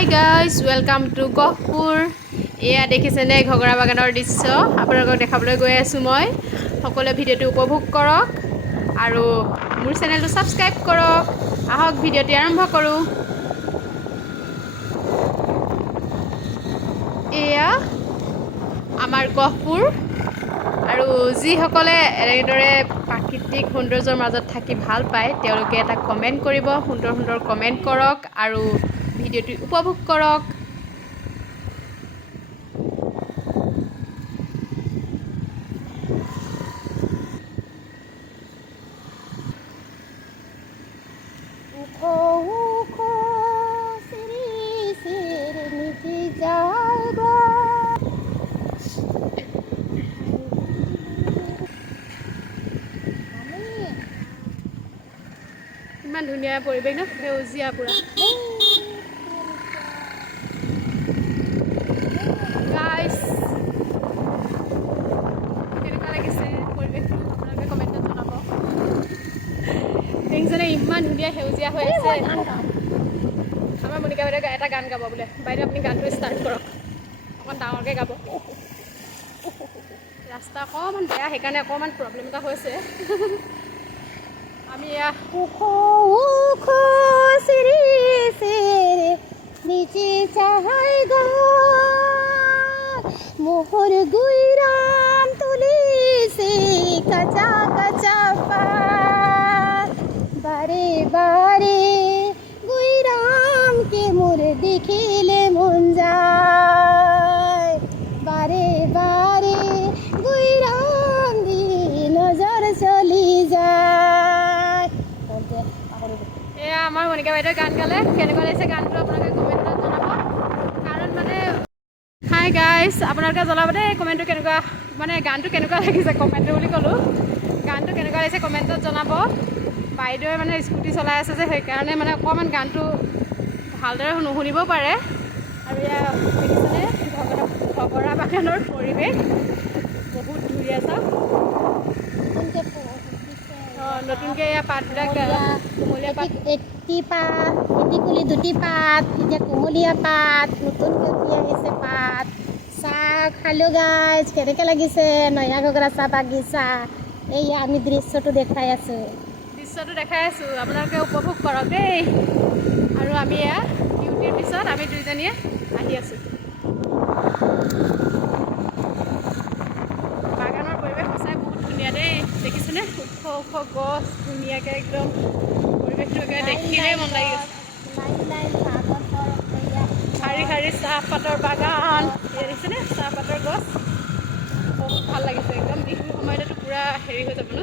Hi guys welcome to Gohpur. এয়া দেখিছেনে ঘগৰা বাগানৰ দৃশ্য আপোনালোকক দেখাবলৈ গৈ আছোঁ মই। সকলোৱে ভিডিঅ'টো উপভোগ কৰক আৰু মোৰ চেনেলটো ছাবস্ক্ৰাইব কৰক। আহক ভিডিঅ'টি আৰম্ভ কৰোঁ। এয়া আমাৰ গহপুৰ আৰু যিসকলে এনেদৰে প্ৰাকৃতিক সৌন্দৰ্যৰ মাজত থাকি ভাল পায় তেওঁলোকে এটা কমেণ্ট কৰিব, সুন্দৰ সুন্দৰ কমেণ্ট কৰক আৰু ভিডিঅ'টি উপভোগ কৰক। ইমান ধুনীয়া পৰিৱেশ ন, সেউজীয়া পুৰা। গাইজ কেনেকুৱা লাগিছে পৰিৱেশটো আপোনালোকে কমেণ্টত জনাব। দেখিছেনে ইমান ধুনীয়া সেউজীয়া হৈ আছে। আমাৰ মনিকা বাইদেউ এটা গান গাব বোলে। বাইদেউ আপুনি গানটো ষ্টাৰ্ট কৰক, অকণমান ডাঙৰকৈ গাব। ৰাস্তা অকণমান বেয়া, সেইকাৰণে অকণমান প্ৰব্লেম এটা হৈছে। আমি এয়া মোহর গুইরাম তুলিছে কাঁচা কাঁচা পাত, বারে বারে গুইরামকে মোর দেখিলে মন যায়, বারে বারে গুইরাম দিয়ে নজর চলি যায়। এয়া আমাৰ মনিকা বাইদেউ গান গালে। কেনেকুৱা লাগিছে গানটো আপোনালোকে কমেণ্টত জনাব। কাৰণ মানে হাই গাইজ আপোনালোকে জনাব দেই কমেণ্টটো কেনেকুৱা, মানে গানটো কেনেকুৱা লাগিছে। কমেণ্টটো বুলি ক'লোঁ, গানটো কেনেকুৱা লাগিছে কমেণ্টত জনাব। বাইদেৱে মানে স্কুটি চলাই আছে যে সেইকাৰণে মানে অকণমান গানটো ভালদৰে নুশুনিবও পাৰে। আৰু এয়া দেখিছেনে ঘগৰা বাগানৰ পৰিৱেশ বহুত ধুনীয়া। চাওক নতুনকৈ এয়া পাতবিলাক কুমলীয়া পাত, এটি পাত, এটি কুলি দুটি পাত, এতিয়া কুমলীয়া পাত, নতুনকৈ উঠি আহিছে পাত। চাহ খালোঁ গাইজ, কেনেকৈ লাগিছে নয়া ঘগৰা চাহ বাগিচা। এয়া আমি দৃশ্যটো দেখাই আছোঁ, আপোনালোকে উপভোগ কৰক দেই। আৰু আমি এয়া ডিউটিৰ পিছত আমি দুইজনীয়ে আহি আছোঁ। বাগানৰ পৰিৱেশ সঁচাই বহুত ধুনীয়া দেই। দেখিছেনে ওখ ওখ গছ, ধুনীয়াকৈ একদম পৰিৱেশটো একেবাৰে দেখিলেই মন লাগি গৈছে। শাৰী শাৰী চাহপাতৰ বাগান, দেখিছেনে চাহপাতৰ গছ, বহুত ভাল লাগিছে একদম। বিহুৰ সময়তেতো পূৰা হেৰি হৈ যাব ন।